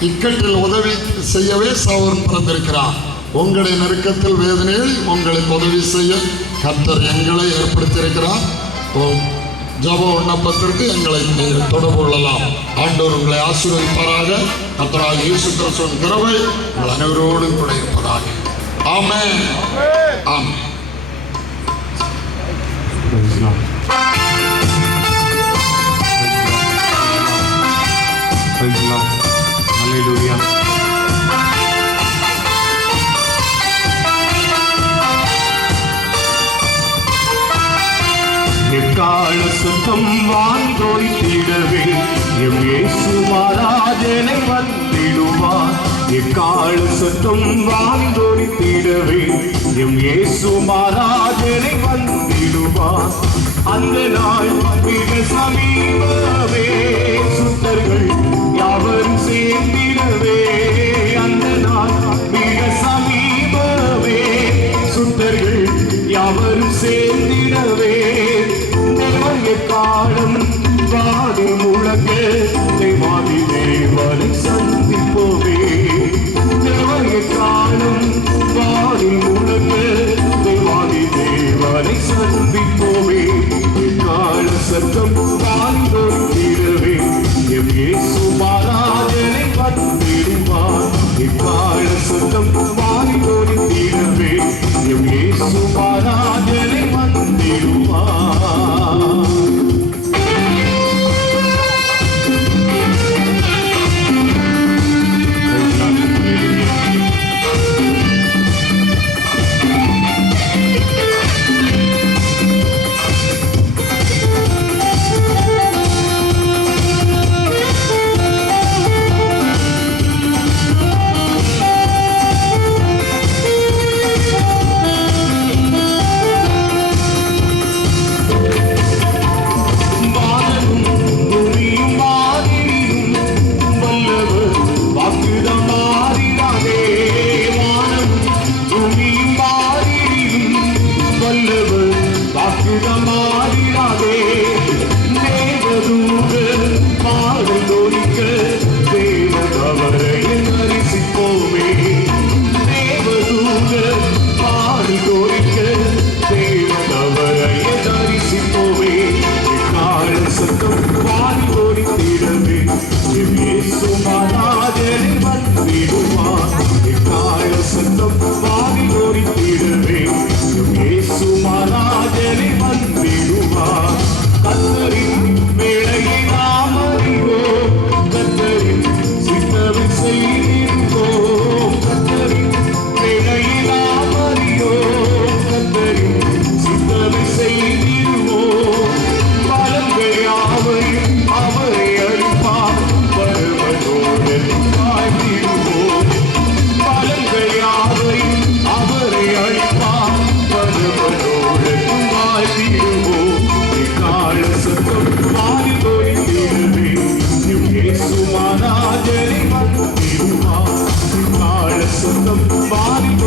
இக்கட்டில் உதவி செய்யவே சவுரன் பிறந்திருக்கிறார். உங்களுடைய நெருக்கத்தில் வேதனையில் உங்களுக்கு உதவி செய்ய கர்த்தர் எங்களை ஏற்படுத்தியிருக்கிறார். ஓ- ஜப விண்ணப்பத்திற்கு எங்களை நீங்கள் தொடர்பு கொள்ளலாம். ஆண்டோர் உங்களை ஆசீர்வதிப்பாராக. கத்தராக இயேசு கிறிஸ்துவின் கிரவை உங்கள் அனைவரோடும் கூட இருப்பதாக ஆமே ஆமே எக்கால சுத்தம் வாங்கோய்த்திடவே எம் இயேசு மாராஜனை வந்திடுவார். எக்கால சுத்தம் வாங்கோய்த்திடவே எம் இயேசு மாராஜனை வந்திடுவார். அந்த நாள் மிக சமீபவே உலகே The body.